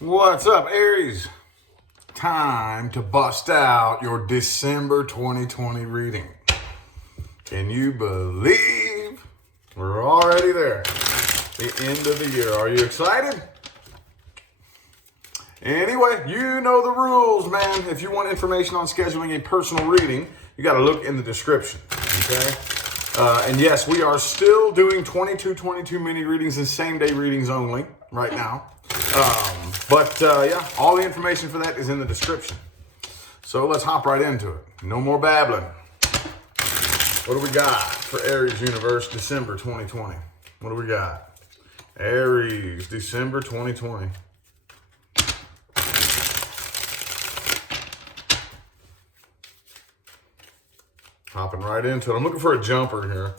What's up, Aries? Time to bust out your December 2020 reading. Can you believe we're already there? The end of the year. Are you excited? Anyway, you know the rules, man. If you want information on scheduling a personal reading, you got to look in the description, okay? And yes, we are still doing 22 mini readings and same-day readings only right now. Yeah, all the information for that is in the description. So let's hop right into it. No more babbling. What do we got for Aries Universe December 2020? What do we got? Aries December 2020. Hopping right into it. I'm looking for a jumper here.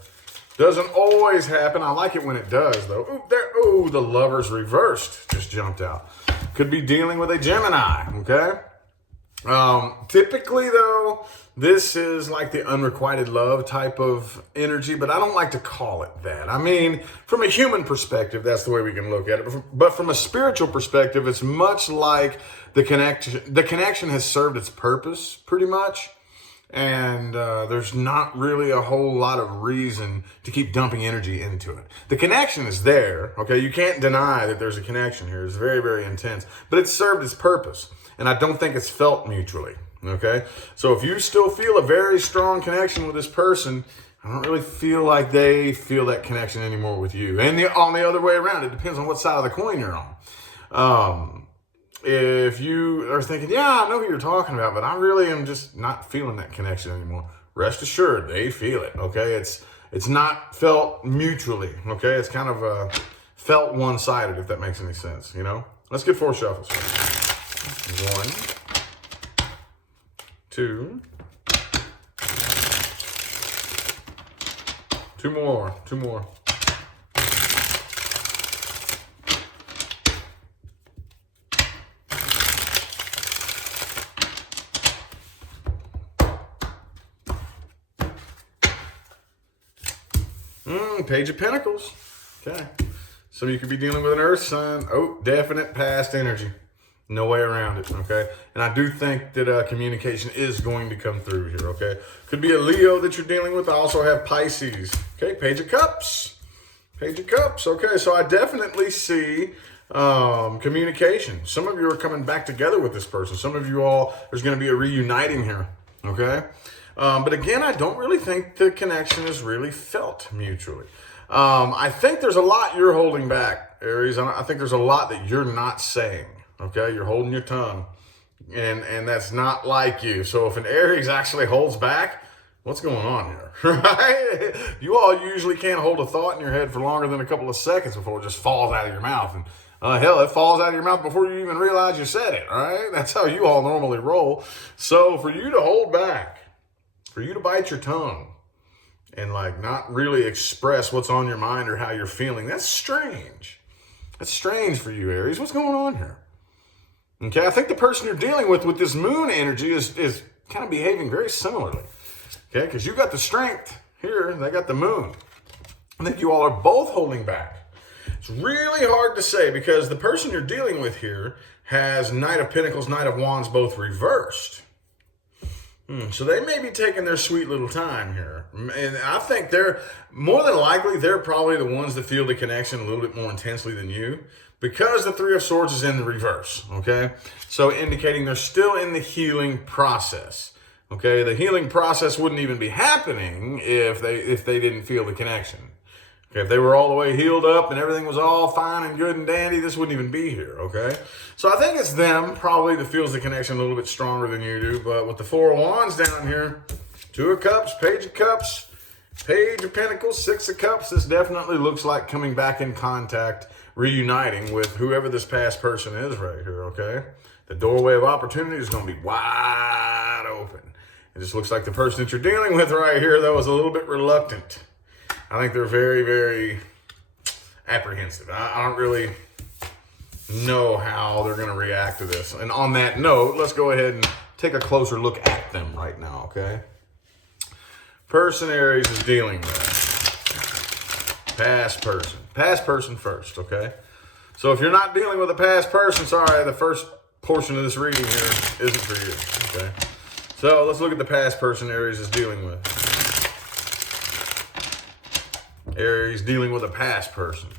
Doesn't always happen. I like it when it does, though. Ooh, the Lover's reversed just jumped out. Could be dealing with a Gemini, okay? Typically, though, this is like the unrequited love type of energy, but I don't like to call it that. I mean, from a human perspective, that's the way we can look at it. But from a spiritual perspective, it's much like the connection. The connection has served its purpose, pretty much. And there's not really a whole lot of reason to keep dumping energy into it. The connection is there, okay? You can't deny that there's a connection here. It's very, very intense. But it's served its purpose. And I don't think it's felt mutually, okay? So if you still feel a very strong connection with this person, I don't really feel like they feel that connection anymore with you. And on the other way around, it depends on what side of the coin you're on. If you are thinking, yeah, I know who you're talking about, but I really am just not feeling that connection anymore, rest assured, they feel it, okay? It's not felt mutually, okay? It's kind of felt one-sided, if that makes any sense, you know? Let's get 4 shuffles. 1, 2, 2 more. Page of Pentacles. Okay. So you could be dealing with an earth sign. Oh, definite past energy. No way around it, okay? And I do think that communication is going to come through here, okay? Could be a Leo that you're dealing with. I also have Pisces. Okay, Page of Cups. Page of Cups. Okay, so I definitely see communication. Some of you are coming back together with this person. Some of you all, there's going to be a reuniting here, okay? But again, I don't really think the connection is really felt mutually. I think there's a lot you're holding back, Aries. I think there's a lot that you're not saying, okay? You're holding your tongue, and that's not like you. So if an Aries actually holds back, what's going on here, right? You all usually can't hold a thought in your head for longer than a couple of seconds before it just falls out of your mouth. And hell, it falls out of your mouth before you even realize you said it, all right? That's how you all normally roll. So for you to hold back, for you to bite your tongue and like not really express what's on your mind or how you're feeling, that's strange. That's strange for you, Aries. What's going on here? Okay, I think the person you're dealing with this moon energy is kind of behaving very similarly. Okay, because you got the strength here, they got the moon. I think you all are both holding back. It's really hard to say because the person you're dealing with here has Knight of Pentacles, Knight of Wands both reversed. So they may be taking their sweet little time here. And I think they're, more than likely, they're probably the ones that feel the connection a little bit more intensely than you because the 3 of Swords is in the reverse, okay? So indicating they're still in the healing process, okay? The healing process wouldn't even be happening if they didn't feel the connection. Okay, if they were all the way healed up and everything was all fine and good and dandy, this wouldn't even be here, okay? So I think it's them probably that feels the connection a little bit stronger than you do, but with the 4 of Wands down here, 2 of Cups, Page of Cups, Page of Pentacles, 6 of Cups, this definitely looks like coming back in contact, reuniting with whoever this past person is right here, okay? The doorway of opportunity is going to be wide open. It just looks like the person that you're dealing with right here, though, is a little bit reluctant. I think they're very, very apprehensive. I don't really know how they're going to react to this. And on that note, let's go ahead and take a closer look at them right now, okay? Person Aries is dealing with. Past person. Past person first, okay? So if you're not dealing with a past person, sorry, the first portion of this reading here isn't for you, okay? So let's look at the past person Aries is dealing with. Aries dealing with a past person.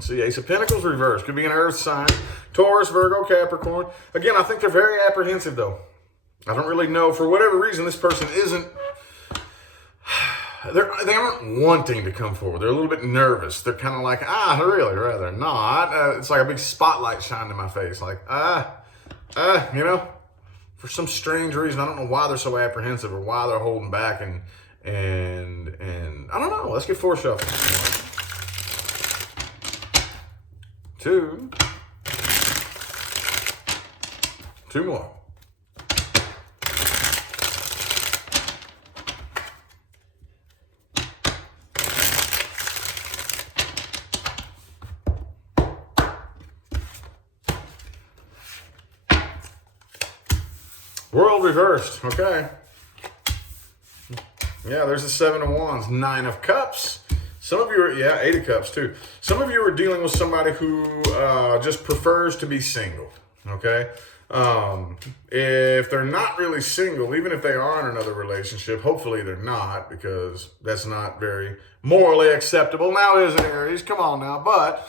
See, Ace of Pentacles reversed. Could be an earth sign. Taurus, Virgo, Capricorn. Again, I think they're very apprehensive, though. I don't really know. For whatever reason, this person isn't... They aren't wanting to come forward. They're a little bit nervous. They're kind of like, really, rather not. It's like a big spotlight shined in my face. Like, you know, for some strange reason. I don't know why they're so apprehensive or why they're holding back. And I don't know. Let's get 4 shuffles. 2. 2 more. World reversed. Okay. Yeah, there's the 7 of Wands, 9 of Cups. Some of you are, 8 of Cups too. Some of you are dealing with somebody who just prefers to be single. Okay. If they're not really single, even if they are in another relationship, hopefully they're not, because that's not very morally acceptable. Now, is it, Aries? Come on now. But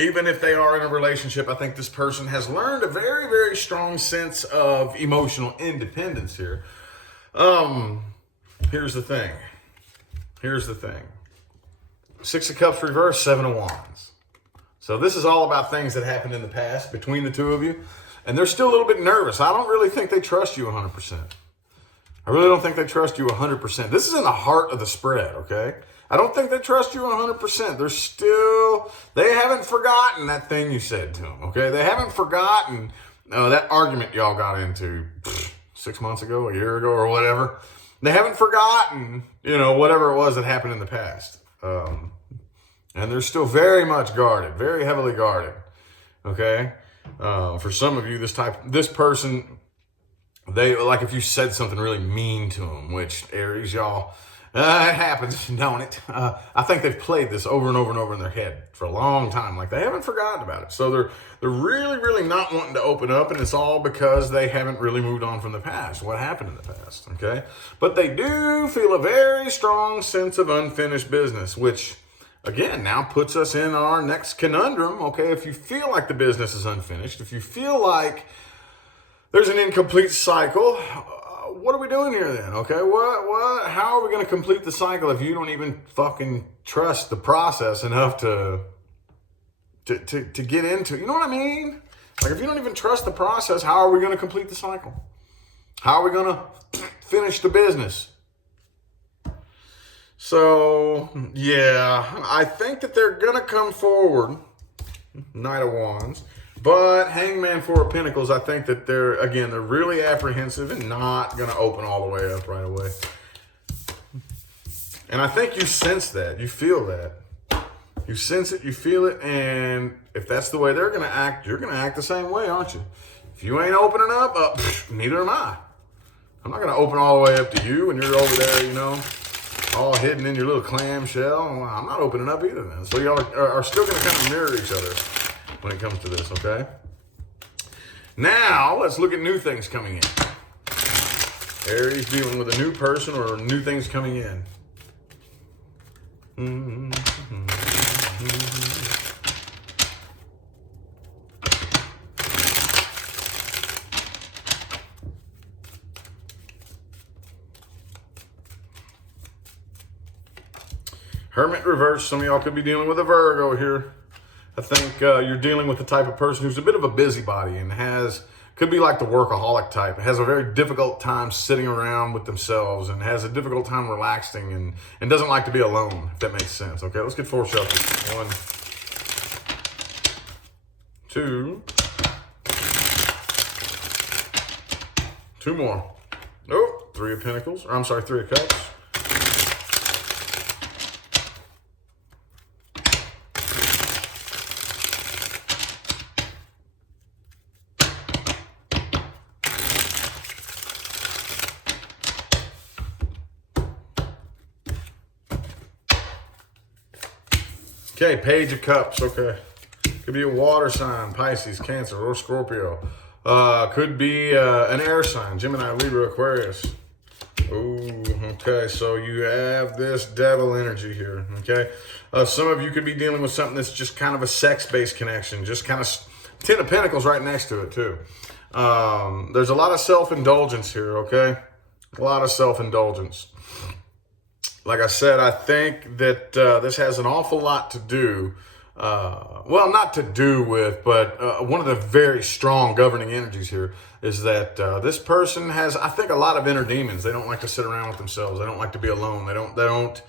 even if they are in a relationship, I think this person has learned a very, very strong sense of emotional independence here. Here's the thing. 6 of Cups reversed, 7 of Wands. So this is all about things that happened in the past between the two of you. And they're still a little bit nervous. I don't really think they trust you 100%. I really don't think they trust you 100%. This is in the heart of the spread, okay? I don't think they trust you 100%. They haven't forgotten that thing you said to them, okay? They haven't forgotten that argument y'all got into 6 months ago, a year ago, or whatever. They haven't forgotten, whatever it was that happened in the past. And they're still very much guarded, very heavily guarded, okay? For some of you, this person, like if you said something really mean to them, which Aries, y'all, it happens, don't it? I think they've played this over and over and over in their head for a long time. Like, they haven't forgotten about it. So they're really, really not wanting to open up, and it's all because they haven't really moved on from the past, what happened in the past, okay? But they do feel a very strong sense of unfinished business, which, again, now puts us in our next conundrum, okay? If you feel like the business is unfinished, if you feel like there's an incomplete cycle, what are we doing here then, okay? How are we going to complete the cycle if you don't even fucking trust the process enough to get into, you know what I mean? Like, if you don't even trust the process, how are we going to complete the cycle? How are we going to finish the business? So, yeah, I think that they're going to come forward, Knight of Wands, but Hangman, 4 of Pentacles, I think that they're really apprehensive and not going to open all the way up right away. And I think you sense that, you feel that. You sense it, you feel it, and if that's the way they're going to act, you're going to act the same way, aren't you? If you ain't opening up, neither am I. I'm not going to open all the way up to you and you're over there, all hidden in your little clamshell. I'm not opening up either then. So y'all are still going to kind of mirror each other when it comes to this, okay? Now, let's look at new things coming in. Aries dealing with a new person or new things coming in. Hermit reverse. Some of y'all could be dealing with a Virgo here. I think you're dealing with the type of person who's a bit of a busybody and could be like the workaholic type, has a very difficult time sitting around with themselves and has a difficult time relaxing and doesn't like to be alone, if that makes sense. Okay, let's get 4 shuffles. 1, 2, 2 more. Oh, 3 of Pentacles. Or I'm sorry, 3 of Cups. Okay, Page of Cups, okay. Could be a water sign, Pisces, Cancer, or Scorpio. Could be an air sign, Gemini, Libra, Aquarius. Ooh, okay, so you have this devil energy here, okay? Some of you could be dealing with something that's just kind of a sex-based connection, just kind of Ten of Pentacles right next to it, too. There's a lot of self-indulgence here, okay? A lot of self-indulgence. Like I said, I think that this has an awful lot to do, well, not to do with, but one of the very strong governing energies here is that this person has, I think, a lot of inner demons. They don't like to sit around with themselves. They don't like to be alone. They don't,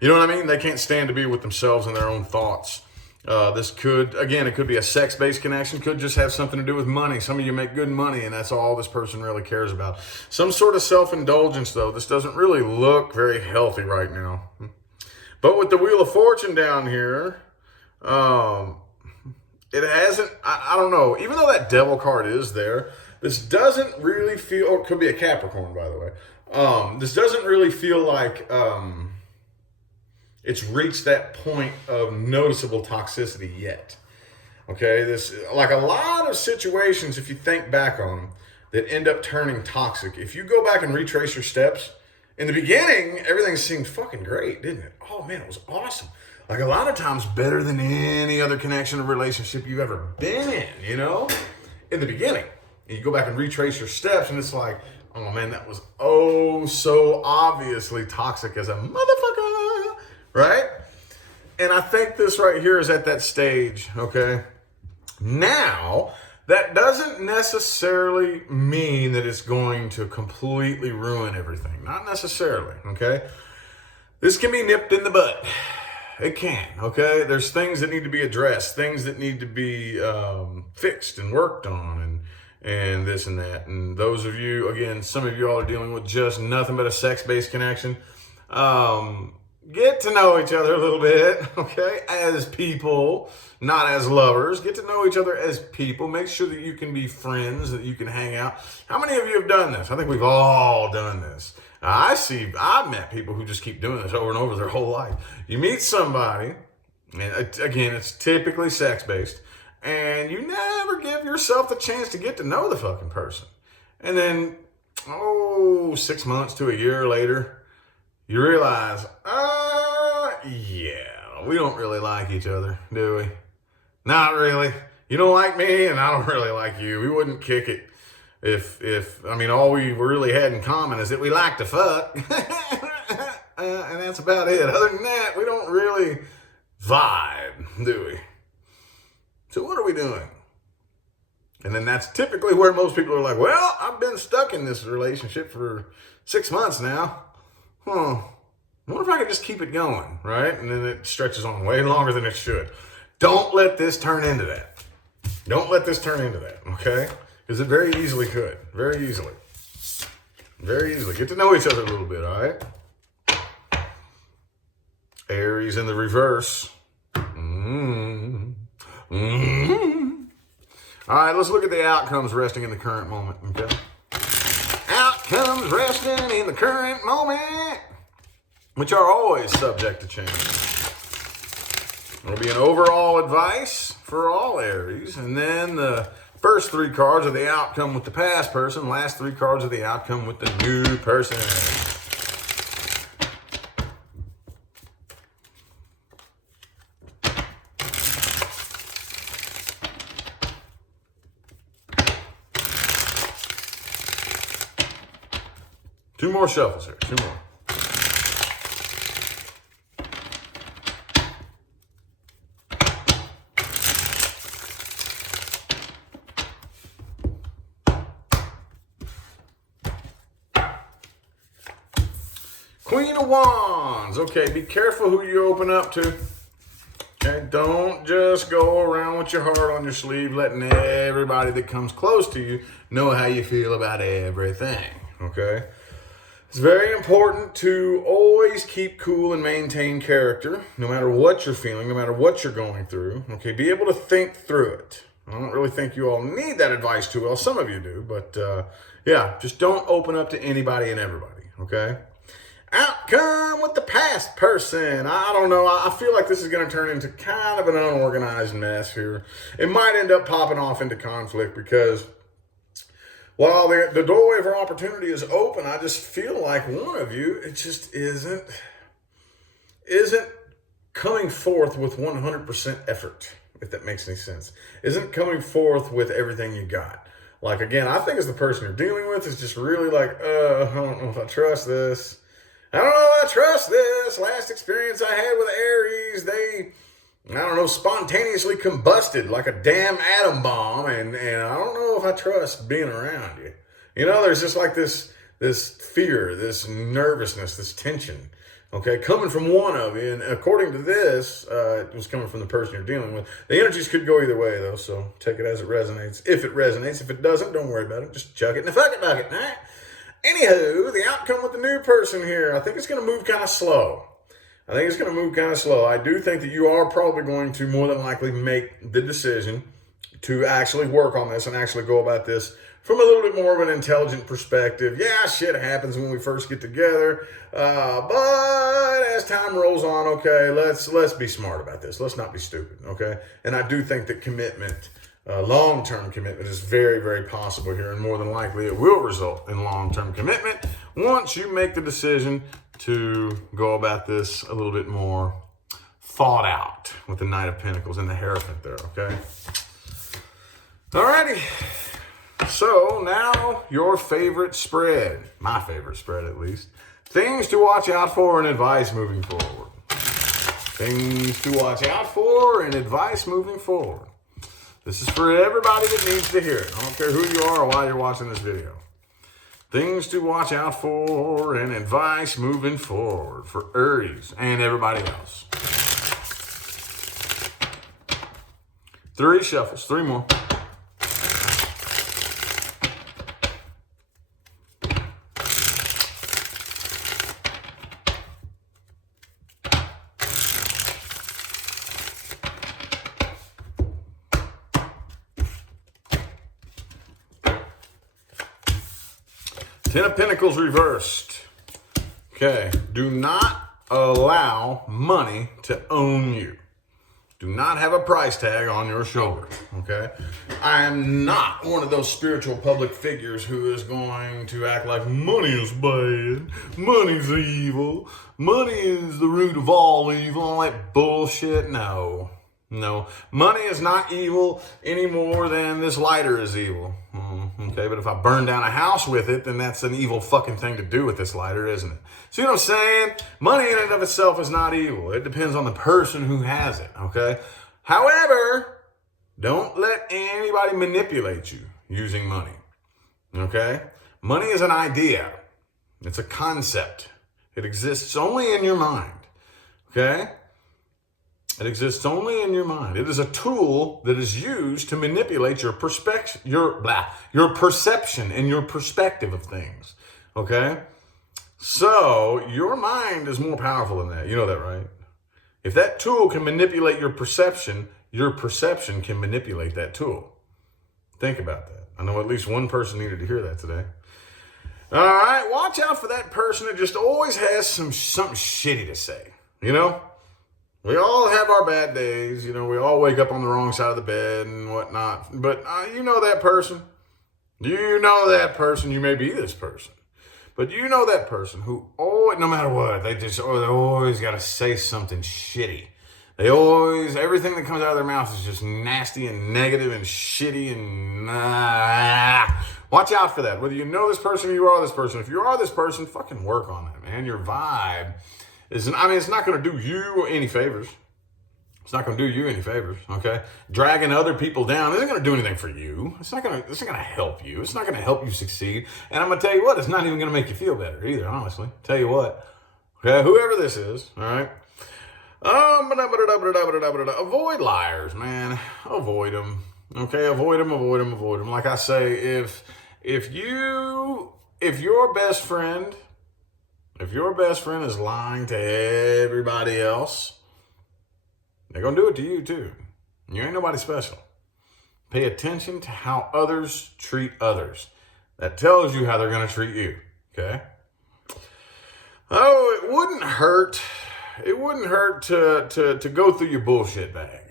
you know what I mean? They can't stand to be with themselves and their own thoughts. This could, again, it could be a sex-based connection, could just have something to do with money. Some of you make good money, and that's all this person really cares about. Some sort of self-indulgence, though. This doesn't really look very healthy right now. But with the Wheel of Fortune down here, it hasn't, I don't know, even though that Devil card is there, this doesn't really feel, or it could be a Capricorn, by the way. This doesn't really feel like it's reached that point of noticeable toxicity yet. Okay, this, like a lot of situations, if you think back on them, that end up turning toxic. If you go back and retrace your steps, in the beginning, everything seemed fucking great, didn't it? Oh man, it was awesome. Like a lot of times better than any other connection or relationship you've ever been in, you know? In the beginning. And you go back and retrace your steps and it's like, oh man, that was oh so obviously toxic as a motherfucker, right? And I think this right here is at that stage, okay? Now, that doesn't necessarily mean that it's going to completely ruin everything. Not necessarily, okay? This can be nipped in the butt. It can, okay? There's things that need to be addressed, things that need to be fixed and worked on and this and that. And those of you, again, some of you all are dealing with just nothing but a sex-based connection. Get to know each other a little bit, okay? As people, not as lovers. Get to know each other as people. Make sure that you can be friends, that you can hang out. How many of you have done this? I think we've all done this. I've met people who just keep doing this over and over their whole life. You meet somebody, and again, it's typically sex-based, and you never give yourself the chance to get to know the fucking person. And then, 6 months to a year later, you realize, yeah, we don't really like each other, do we? Not really. You don't like me, and I don't really like you. We wouldn't kick it if I mean, all we really had in common is that we like to fuck. And that's about it. Other than that, we don't really vibe, do we? So what are we doing? And then that's typically where most people are like, well, I've been stuck in this relationship for 6 months now. I wonder if I could just keep it going, right? And then it stretches on way longer than it should. Don't let this turn into that. Don't let this turn into that, okay? Because it very easily could. Very easily. Very easily. Get to know each other a little bit, all right? Aries in the reverse. All right, let's look at the outcomes resting in the current moment, okay? Outcomes resting in the current moment, which are always subject to change. It'll be an overall advice for all Aries, and then the first 3 cards are the outcome with the past person, last 3 cards are the outcome with the new person. Two more shuffles here, 2 more. Queen of Wands. Okay, be careful who you open up to. Okay, don't just go around with your heart on your sleeve, letting everybody that comes close to you know how you feel about everything. Okay? It's very important to always keep cool and maintain character, no matter what you're feeling, no matter what you're going through. Okay, be able to think through it. I don't really think you all need that advice too well. Some of you do, but yeah, just don't open up to anybody and everybody, okay? Outcome with the past person. I don't know. I feel like this is going to turn into kind of an unorganized mess here. It might end up popping off into conflict because while the doorway for opportunity is open, I just feel like one of you, it just isn't coming forth with 100% effort, if that makes any sense. Isn't coming forth with everything you got. Like, again, I think as the person you're dealing with is just really like, I don't know if I trust this. I don't know if I trust this. Last experience I had with Aries, they, I don't know, spontaneously combusted like a damn atom bomb. And I don't know if I trust being around you. You know, there's just like this fear, this nervousness, this tension. Okay, coming from one of you, and according to this, it was coming from the person you're dealing with. The energies could go either way, though, so take it as it resonates. If it resonates, if it doesn't, don't worry about it. Just chuck it in the fucking bucket, all right? Anywho, the outcome with the new person here, I think it's going to move kind of slow. I do think that you are probably going to more than likely make the decision to actually work on this and actually go about this from a little bit more of an intelligent perspective. Yeah, shit happens when we first get together. But as time rolls on, okay, let's be smart about this. Let's not be stupid, okay? And I do think that commitment, long-term commitment is very, very possible here. And more than likely, it will result in long-term commitment once you make the decision to go about this a little bit more thought out with the Knight of Pentacles and the Hierophant there, okay? Alrighty. So now your favorite spread, my favorite spread at least, things to watch out for and advice moving forward. Things to watch out for and advice moving forward. This is for everybody that needs to hear it. I don't care who you are or why you're watching this video. Things to watch out for and advice moving forward for Aries and everybody else. 3 shuffles, 3 more. Ten of Pentacles reversed. Okay, do not allow money to own you. Do not have a price tag on your shoulder, okay? I am not one of those spiritual public figures who is going to act like money is bad, money's evil, money is the root of all evil, all that bullshit. No, money is not evil any more than this lighter is evil. Okay, but if I burn down a house with it, then that's an evil fucking thing to do with this lighter, isn't it? See what I'm saying? Money in and of itself is not evil. It depends on the person who has it, okay? However, don't let anybody manipulate you using money, okay? Money is an idea. It's a concept. It exists only in your mind, okay? It exists only in your mind. It is a tool that is used to manipulate your perception and your perspective of things. Okay? So your mind is more powerful than that. You know that, right? If that tool can manipulate your perception can manipulate that tool. Think about that. I know at least one person needed to hear that today. All right, watch out for that person that just always has something shitty to say. You know? We all have our bad days, you know, we all wake up on the wrong side of the bed and whatnot. But you know that person. You know that person. You may be this person. But you know that person who, no matter what, they always got to say something shitty. They always, everything that comes out of their mouth is just nasty and negative and shitty and watch out for that. Whether you know this person or you are this person. If you are this person, fucking work on that, man. Your vibe. It's not going to do you any favors. It's not going to do you any favors, okay? Dragging other people down isn't going to do anything for you. It's not going to help you. It's not going to help you succeed. And I'm going to tell you what, it's not even going to make you feel better either, honestly. Tell you what, okay, whoever this is, all right? Avoid liars, man. Avoid them, okay? Avoid them. Like I say, if your best friend is lying to everybody else, they're going to do it to you too. You ain't nobody special. Pay attention to how others treat others. That tells you how they're going to treat you, okay? Oh, it wouldn't hurt. It wouldn't hurt to go through your bullshit bag.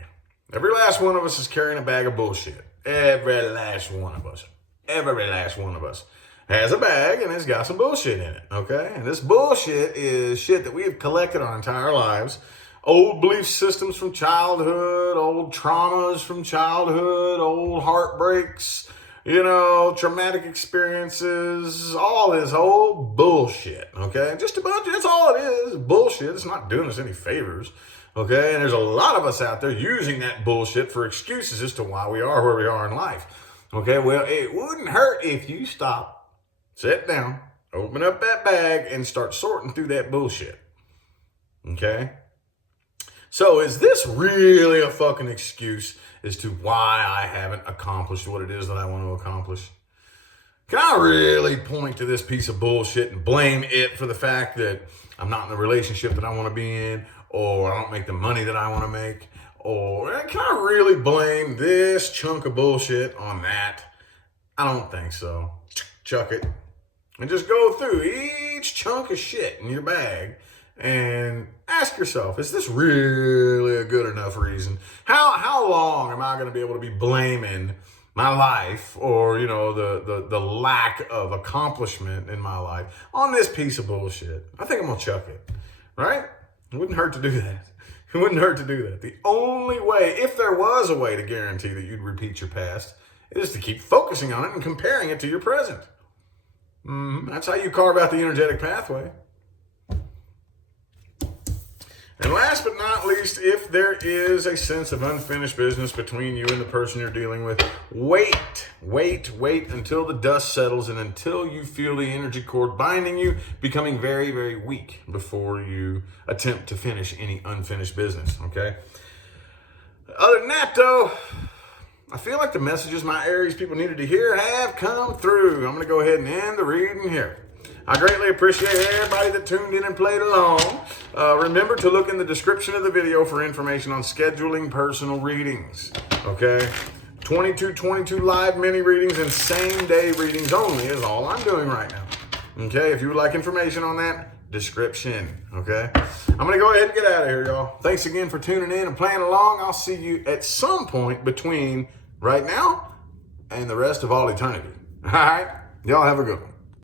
Every last one of us is carrying a bag of bullshit. Every last one of us. Every last one of us has a bag and it's got some bullshit in it, okay? And this bullshit is shit that we have collected our entire lives. Old belief systems from childhood, old traumas from childhood, old heartbreaks, traumatic experiences, all this old bullshit, okay? Just a bunch, that's all it is, bullshit. It's not doing us any favors, okay? And there's a lot of us out there using that bullshit for excuses as to why we are where we are in life, okay? Well, it wouldn't hurt if you stop, sit down, open up that bag, and start sorting through that bullshit, okay? So is this really a fucking excuse as to why I haven't accomplished what it is that I want to accomplish? Can I really point to this piece of bullshit and blame it for the fact that I'm not in the relationship that I want to be in, or I don't make the money that I want to make? Or can I really blame this chunk of bullshit on that? I don't think so. Chuck it. And just go through each chunk of shit in your bag and ask yourself, is this really a good enough reason? How long am I going to be able to be blaming my life or, the lack of accomplishment in my life on this piece of bullshit? I think I'm going to chuck it, right? It wouldn't hurt to do that. It wouldn't hurt to do that. The only way, if there was a way to guarantee that you'd repeat your past, is to keep focusing on it and comparing it to your present. That's how you carve out the energetic pathway. And last but not least, if there is a sense of unfinished business between you and the person you're dealing with, wait until the dust settles and until you feel the energy cord binding you, becoming very, very weak before you attempt to finish any unfinished business, okay? Other than that, though, I feel like the messages my Aries people needed to hear have come through. I'm going to go ahead and end the reading here. I greatly appreciate everybody that tuned in and played along. Remember to look in the description of the video for information on scheduling personal readings. Okay? 22 live mini readings and same day readings only is all I'm doing right now. Okay? If you would like information on that, description. Okay? I'm going to go ahead and get out of here, y'all. Thanks again for tuning in and playing along. I'll see you at some point between right now and the rest of all eternity. All right? Y'all have a good one.